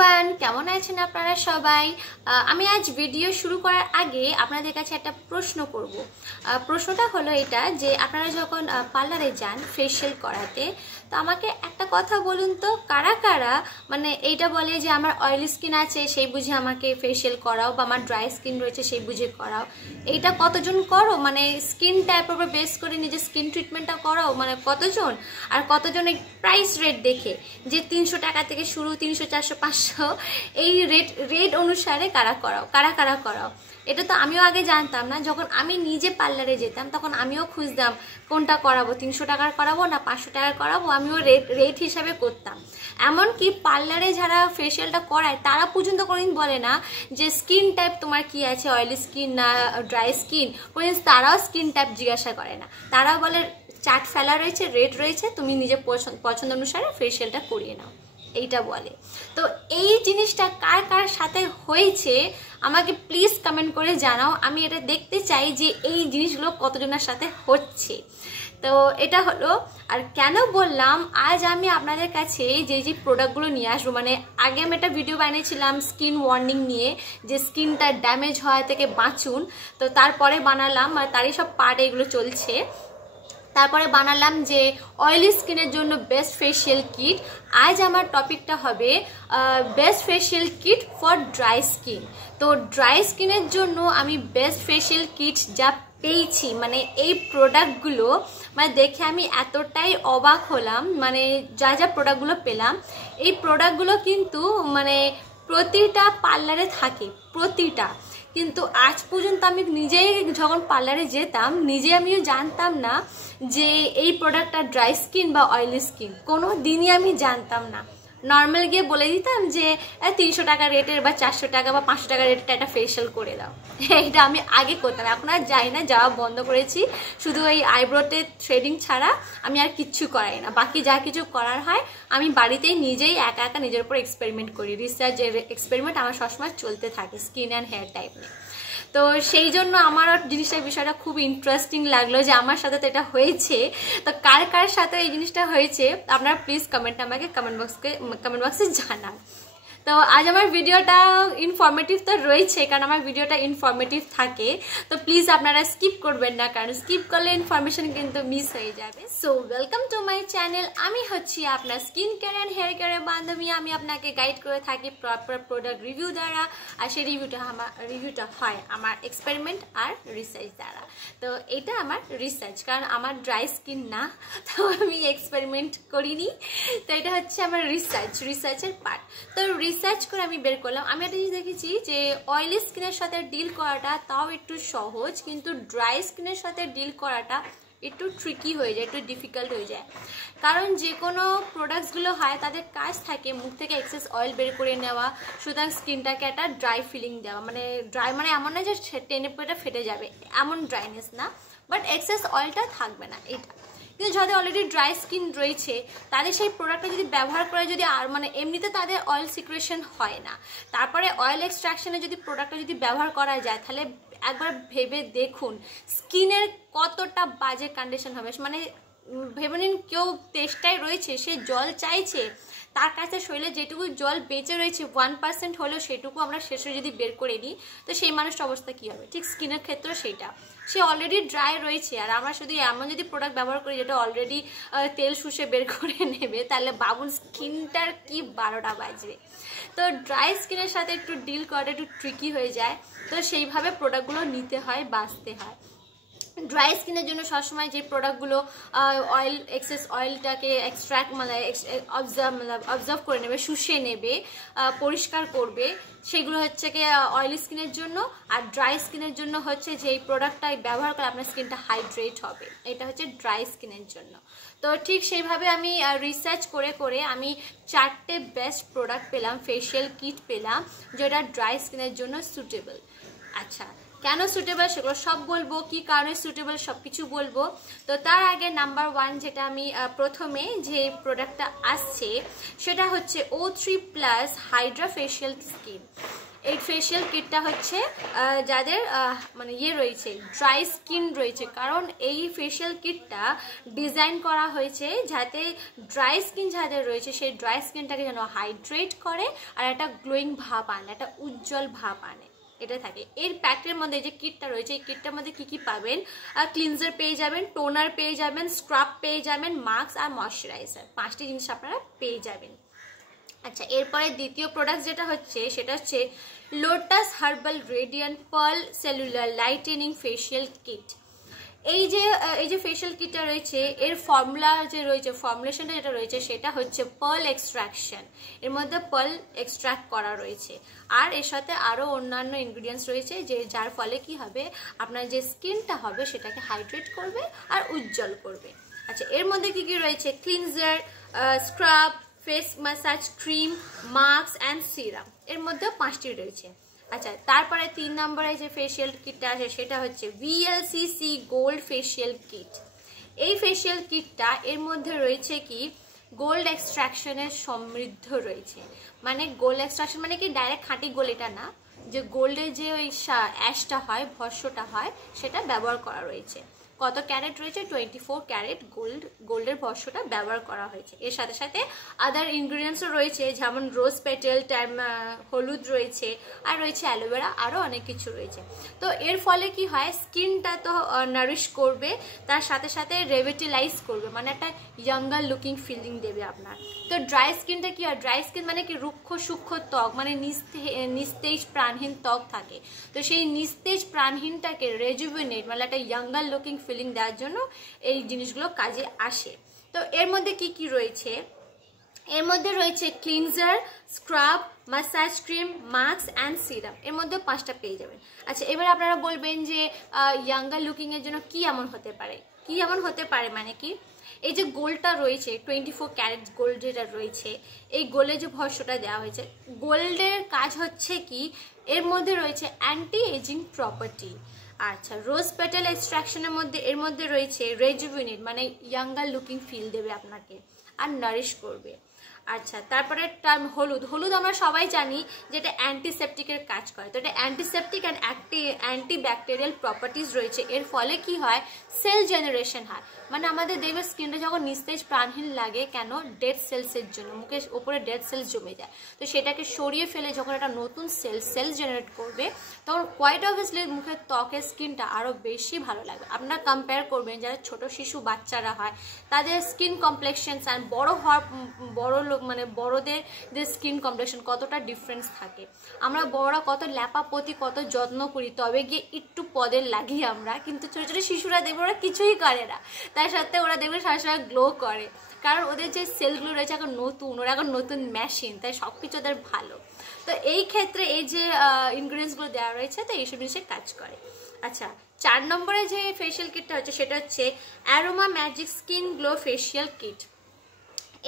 Everyone, কেমন আছেন আপনারা সবাই? আমি আজ ভিডিও শুরু করার আগে আপনাদের কাছে একটা প্রশ্ন করব। প্রশ্নটা হলো এটা যে আপনারা যখন পার্লারে যান ফেশিয়াল করাতে, তো আমাকে একটা কথা বলুন তো, কারা কারা মানে এইটা বলে যে আমার অয়েলি স্কিন আছে সেই বুঝে আমাকে ফেশিয়াল করাও, বা আমার ড্রাই স্কিন রয়েছে সেই বুঝে করাও। এইটা কতজন করো? মানে স্কিন টাইপের উপর বেস করে নিজের স্কিন ট্রিটমেন্টটা করাও, মানে কতজন? আর কতজন এই প্রাইস রেট দেখে যে 300 টাকা থেকে শুরু, 300, 400, 500 এই রেট অনুসারে কারা করাও? এটা তো আমিও আগে জানতাম না। যখন আমি নিজে পার্লারে যেতাম তখন আমিও খুঁজতাম কোনটা করাবো, 300 টাকার করাবো না 500 টাকার করাবো, আমিও রেট হিসাবে করতাম। এমনকি পার্লারে যারা ফেশিয়ালটা করায় তারা পর্যন্ত কোনোদিন বলে না যে স্কিন টাইপ তোমার কি আছে, অয়েলি স্কিন না ড্রাই স্কিন, কোনোদিন তারাও স্কিন টাইপ জিজ্ঞাসা করে না। তারাও বলে চার্ট ফেলা রয়েছে, রেট রয়েছে, তুমি নিজের পছন্দ অনুসারে ফেশিয়ালটা করিয়ে নাও, এইটা বলে। তো এই জিনিসটা কার কার সাথে হয়েছে আমাকে প্লিজ কমেন্ট করে জানাও। আমি এটা দেখতে চাই যে এই জিনিসগুলো কতজনের সাথে হচ্ছে। তো এটা হলো। আর কেন বললাম আজ আমি আপনাদের কাছে যে প্রোডাক্টগুলো নিয়ে আসবো, মানে আগে আমি একটা ভিডিও বানিয়েছিলাম স্কিন ওয়ার্নিং নিয়ে, যে স্কিনটা ড্যামেজ হওয়া থেকে বাঁচুন। তো তারপরে বানালাম, মানে তারই সব পার্ট এগুলো চলছে। তারপরে বানালাম যে অয়েলি স্কিনের জন্য বেস্ট ফেশিয়াল কিট। আজ আমার টপিকটা হবে best facial kit for dry skin. তো ড্রাই স্কিনের জন্য আমি বেস্ট ফেশিয়াল কিট যা পেয়েছি, মানে এই প্রোডাক্টগুলো মানে দেখে আমি এতটাই অবাক হলাম। মানে যা প্রোডাক্টগুলো পেলাম, এই প্রোডাক্টগুলো কিন্তু মানে প্রতিটা পার্লারে থাকে, প্রতিটা। কিন্তু আজ পর্যন্ত আমি নিজেই যখন পার্লারে যেতাম নিজে আমিও জানতাম না যে এই প্রোডাক্টটা ড্রাই স্কিন বা অয়েলি স্কিন, কোনো দিনই আমি জানতাম না। নর্মাল গিয়ে বলে দিতাম যে 300 টাকা রেটের বা 400 টাকা বা 500 টাকা রেটের একটা ফেশিয়াল করে দাও। এটা আমি আগে করতাম, এখন আর যাই না, যাওয়া বন্ধ করেছি। শুধু এই আইব্রোতে থ্রেডিং ছাড়া আমি আর কিচ্ছু করাই না। বাকি যা কিছু করার হয় আমি বাড়িতেই নিজেই একা একা নিজের উপর এক্সপেরিমেন্ট করি। রিসার্চের এক্সপেরিমেন্ট আমার সবসময় চলতে থাকে স্কিন অ্যান্ড হেয়ার টাইপ নিয়ে। তো সেই জন্য আমার বিষয়টা খুব ইন্টারেস্টিং লাগলো যে আমার সাথে তো এটা হয়েছে। তো কার কার সাথে এই জিনিসটা হয়েছে আপনারা প্লিজ আমাকে কমেন্ট বক্সে জানান। তো আজ আমার ভিডিওটা ইনফরমেটিভ তো রয়েছে, কারণ আমার ভিডিওটা ইনফরমেটিভ থাকে। তো প্লিজ আপনারা স্কিপ করবেন না, কারণ স্কিপ করলে ইনফরমেশন কিন্তু মিস হয়ে যাবে। So welcome to my channel. আমি হচ্ছি আপনার স্কিন কেয়ার অ্যান্ড হেয়ার কেয়ারের বান্ধবী। আমি আপনাকে গাইড করে থাকি প্রপার প্রোডাক্ট রিভিউ দ্বারা, আর সেই রিভিউটা হয় আমার এক্সপেরিমেন্ট আর রিসার্চ দ্বারা। তো এটা আমার রিসার্চ, কারণ আমার ড্রাই স্কিন না, তো আমি এক্সপেরিমেন্ট করিনি। তো এটা হচ্ছে আমার রিসার্চের পার্ট। তো রিসার্চ করে আমি বের করলাম। আমি একটা জিনিস দেখেছি যে অয়েলি স্কিনের সাথে ডিল করাটা তাও একটু সহজ, কিন্তু ড্রাই স্কিনের সাথে ডিল করাটা একটু ট্রিকি হয়ে যায়, একটু ডিফিকাল্ট হয়ে যায়। কারণ যে কোনো প্রোডাক্টসগুলো হয় তাদের কাজ থাকে মুখ থেকে এক্সেস অয়েল বের করে নেওয়া, সুতরাং স্কিনটাকে একটা ড্রাই ফিলিং দেওয়া। মানে ড্রাই মানে এমন না যে টেনে পড়ে ফেটে যাবে, এমন ড্রাইনেস না, বাট এক্সেস অয়েলটা থাকবে না এটা। কিন্তু যাদের অলরেডি ড্রাই স্কিন রয়েছে তাদের সেই প্রোডাক্টটা যদি ব্যবহার করে, যদি আর মানে এমনিতে তাদের অয়েল সিক্রেশন হয় না, তারপরে অয়েল এক্সট্রাকশনে যদি প্রোডাক্টটা যদি ব্যবহার করা যায়, তাহলে একবার ভেবে দেখুন স্কিনের কতটা বাজে কন্ডিশন হবে। মানে ভেবে নিন কেউ তেষ্টায় রয়েছে, সে জল চাইছে, তার কাছে শরীরে যেটুকু জল বেঁচে রয়েছে 1% হলেও সেটুকু আমরা শেষে যদি বের করে নিই, তো সেই মানুষটার অবস্থা কী হবে? ঠিক স্কিনের ক্ষেত্রেও সেইটা, সে অলরেডি ড্রাই রয়েছে, আর আমরা শুধু এমন যদি প্রোডাক্ট ব্যবহার করি যেটা অলরেডি তেল শুষে বের করে নেবে, তাহলে বাবুর স্কিনটার কি 12টা বাজবে। তো ড্রাই স্কিনের সাথে একটু ডিল করাটা একটু ট্রিকি হয়ে যায়। তো সেইভাবে প্রোডাক্টগুলো নিতে হয়, বাঁচতে হয়। ড্রাই স্কিনের জন্য সবসময় যে প্রোডাক্টগুলো অয়েল এক্সেস অয়েলটাকে এক্সট্র্যাক্ট মানে অবজার্ভ করে নেবে, শুষে নেবে, পরিষ্কার করবে, সেগুলো হচ্ছে কি অয়েলি স্কিনের জন্য। আর ড্রাই স্কিনের জন্য হচ্ছে যে এই প্রোডাক্টটা ব্যবহার করে আপনার স্কিনটা হাইড্রেট হবে, এটা হচ্ছে ড্রাই স্কিনের জন্য। তো ঠিক সেইভাবে আমি রিসার্চ করে আমি 4টে বেস্ট প্রোডাক্ট পেলাম, ফেশিয়াল কিট পেলাম যেটা ড্রাই স্কিনের জন্য সুটেবল। আচ্ছা, কেন সুটেবল সেগুলো সব বলবো, কি কারণে সুটেবল সব কিছু বলবো। তো তার আগে নাম্বার 1 যেটা আমি প্রথমে যে প্রোডাক্টটা আসছে সেটা হচ্ছে O3+ হাইড্রা ফেশিয়াল স্কিন। এই ফেশিয়াল কিটটা হচ্ছে যাদের মানে রয়েছে, ড্রাই স্কিন রয়েছে, কারণ এই ফেশিয়াল কিটটা ডিজাইন করা হয়েছে যাতে ড্রাই স্কিন যাদের রয়েছে সেই ড্রাই স্কিনটাকে যেন হাইড্রেট করে আর একটা গ্লোয়িং ভাব আনে, একটা উজ্জ্বল ভাব আনে, এটা থাকে। এর প্যাকের মধ্যে যে কিটটা রয়েছে এই কিটটার মধ্যে কি কি পাবেন, ক্লিনজার পেয়ে যাবেন, টোনার পেয়ে যাবেন, স্ক্রাব পেয়ে যাবেন, মাস্ক আর ময়শ্চারাইজার, 5টি জিনিস আপনারা পেয়ে যাবেন। আচ্ছা, এরপরে দ্বিতীয় প্রোডাক্ট যেটা হচ্ছে সেটা হচ্ছে Lotus herbal radiant pearl cellular lightening facial kit. এই যে ফেশিয়াল কিটটা রয়েছে এর ফর্মুলা যে রয়েছে, ফর্মুলেশনটা যেটা রয়েছে সেটা হচ্ছে পার্ল এক্সট্রাকশন, এর মধ্যে পার্ল এক্সট্রাক্ট করা রয়েছে আর এর সাথে আরও অন্যান্য ইনগ্রিডিয়েন্টস রয়েছে যার ফলে কি হবে, আপনার যে স্কিনটা হবে সেটাকে হাইড্রেট করবে আর উজ্জ্বল করবে। আচ্ছা, এর মধ্যে কি কি রয়েছে, cleanser, scrub, face massage cream, mask and serum, এর মধ্যে 5টি রয়েছে। আচ্ছা, তারপরে 3 নম্বরে যে ফেশিয়াল কিটটা আছে সেটা হচ্ছে VLCC গোল্ড ফেশিয়াল কিট। এই ফেশিয়াল কিটটা এর মধ্যে রয়েছে কি গোল্ড এক্সট্রাকশনের সমৃদ্ধ রয়েছে, মানে গোল্ড এক্সট্রাকশন মানে কি ডাইরেক্ট খাঁটি গোল্ড এটা না, যে গোল্ডের যে ওই অ্যাশটা হয়, ভস্যটা হয়, সেটা ব্যবহার করা রয়েছে। কত ক্যারেট রয়েছে, 24 ক্যারেট গোল্ডের ভস্যটা ব্যবহার করা হয়েছে। এর সাথে সাথে আদার ইনগ্রিডিয়েন্টসও রয়েছে, যেমন রোজ পেটেল, হলুদ রয়েছে, আর রয়েছে অ্যালোভেরা, আরও অনেক কিছু রয়েছে। তো এর ফলে কি হয়, স্কিনটা তো নারিশ করবে, তার সাথে সাথে রেভিটালাইজ করবে, মানে একটা ইয়াঙ্গার লুকিং ফিলিং দেবে আপনার। তো ড্রাই স্কিনটা কি হয়, ড্রাই স্কিন মানে কি রুক্ষ সূক্ষ্ম ত্বক, মানে নিস্তেজ প্রাণহীন ত্বক থাকে। তো সেই নিস্তেজ প্রাণহীনটাকে রেজুভিনেট মানে একটা ইয়াঙ্গার লুকিং ফিলিং দেওয়ার জন্য এই জিনিসগুলো কাজে আসে। তো এর মধ্যে কি কি রয়েছে, এর মধ্যে রয়েছে cleanser, scrub, massage cream, mask and serum, এর মধ্যে 5টা পেয়ে যাবেন। আচ্ছা, এবার আপনারা বলবেন যে ইয়াঙ্গার লুকিংয়ের জন্য কি এমন হতে পারে, কি এমন হতে পারে মানে কি, এই যে গোল্ডটা রয়েছে 24 ক্যারেট গোল্ড যেটা রয়েছে, এই গোল্ডে যে ভস্যটা দেওয়া হয়েছে, গোল্ডের কাজ হচ্ছে কি এর মধ্যে রয়েছে অ্যান্টি এজিং প্রপার্টি। আচ্ছা, রোজ পেটাল এক্সট্রাকশনের মধ্যে এর মধ্যে রয়েছে রেজুভিনেট মানে ইয়াঙ্গার লুকিং ফিল দেবে আপনাকে আর নারিশ করবে। আচ্ছা, তারপরে টার্ম হলুদ আমরা সবাই জানি যে এটা অ্যান্টিসেপটিকের কাজ করে। তো এটা অ্যান্টিসেপটিক অ্যান্ড অ্যান্টিব্যাকটেরিয়াল প্রপার্টিজ রয়েছে, এর ফলে কি হয়, সেল জেনারেশন হয়, মানে আমাদের দেখবে স্কিনটা যখন নিস্তেজ প্রাণহীন লাগে কেন, ডেড সেলসের জন্য, মুখের ওপরে ডেড সেলস জমে যায়, তো সেটাকে সরিয়ে ফেলে যখন একটা নতুন সেলস জেনারেট করবে তখন কোয়াইট অবভিয়াসলি মুখের ত্বকের স্কিনটা আরও বেশি ভালো লাগবে। আপনারা কম্পেয়ার করবেন যারা ছোট শিশু বাচ্চারা হয় তাদের স্কিন কমপ্লেকশনস আর বড়দের যে স্কিন কমপ্লেকশন কতটা ডিফারেন্স থাকে। আমরা বড়রা কত ল্যাপাপতি কত যত্ন করি, তবে গিয়ে একটু পদের লাগি আমরা, কিন্তু ছোটো ছোটো শিশুরা দেখবে ওরা কিছুই করে না, তার সাথে ওরা দেখবে সবসময় গ্লো করে, কারণ ওদের যে সেলগুলো রয়েছে এখন নতুন, ওরা এখন নতুন মেশিন, তাই সব কিছু ওদের ভালো। তো এই ক্ষেত্রে এই যে ইনগ্রিডিয়েন্টসগুলো দেওয়া রয়েছে তো এইসব জিনিসে কাজ করে। আচ্ছা, 4 নম্বরে যে ফেশিয়াল কিটটা হচ্ছে সেটা হচ্ছে aroma magic skin glow facial kit.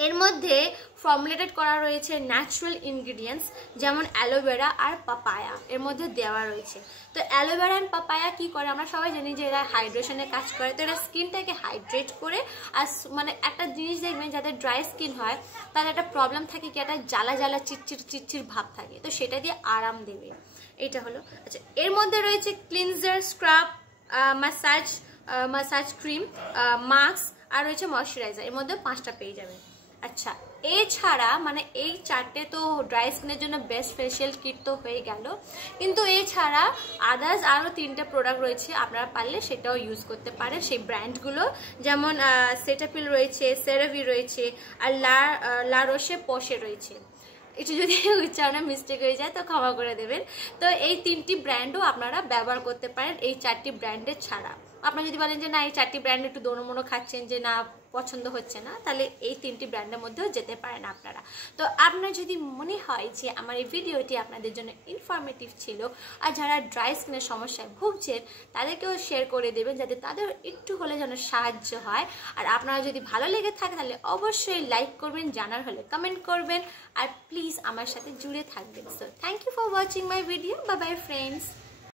এর মধ্যে ফর্মুলেটেড করা রয়েছে ন্যাচারাল ইনগ্রিডিয়েন্টস, যেমন অ্যালোভেরা আর পাপায়া এর মধ্যে দেওয়া রয়েছে। তো অ্যালোভেরা অ্যান্ড পাপায়া কি করে আমরা সবাই জানি যে এরা হাইড্রেশনের কাজ করে, তো এরা স্কিনটাকে হাইড্রেট করে, আর মানে একটা জিনিস দেখবেন যাদের ড্রাই স্কিন হয় তাদের একটা প্রবলেম থাকে কি একটা জ্বালা জ্বালা চিটচির ভাব থাকে, তো সেটা দিয়ে আরাম দেবে, এটা হলো। আচ্ছা, এর মধ্যে রয়েছে cleanser, scrub, massage cream, mask আর রয়েছে ময়শ্চারাইজার, এর মধ্যে 5টা পেয়ে যাবেন। আচ্ছা, এছাড়া মানে এই 4টে তো ড্রাই স্কিনের জন্য বেস্ট ফেশিয়াল কিট তো হয়ে গেল, কিন্তু এছাড়া আদার্স আরও 3টে প্রোডাক্ট রয়েছে, আপনারা পারলে সেটাও ইউজ করতে পারেন, সেই ব্র্যান্ডগুলো যেমন সেটাপিল রয়েছে, সেরাভি রয়েছে আর লা রোশে পশে রয়েছে। একটু যদি উচ্চারণে মিস্টেক হয়ে যায় তো ক্ষমা করে দেবেন। তো এই 3টি ব্র্যান্ডও আপনারা ব্যবহার করতে পারেন এই 4টি ব্র্যান্ডের ছাড়া। আপনারা যদি বলেন যে না এই 4টি ব্র্যান্ড একটু দোনোমোনো খাচ্ছেন, যে না পছন্দ হচ্ছে না, তাহলে এই 3টি ব্র্যান্ডের মধ্যেও যেতে পারেন আপনারা। তো আপনার যদি মনে হয় যে আমার এই ভিডিওটি আপনাদের জন্য ইনফরমেটিভ ছিল আর যারা ড্রাই স্কিনের সমস্যায় ভুগছেন তাদেরকেও শেয়ার করে দেবেন, যাতে তাদের একটু হলে যেন সাহায্য হয়। আর আপনারা যদি ভালো লেগে থাকে তাহলে অবশ্যই লাইক করবেন, জানার হলে কমেন্ট করবেন, আর প্লিজ আমার সাথে জুড়ে থাকবেন। So thank you for watching my video. Bye bye friends.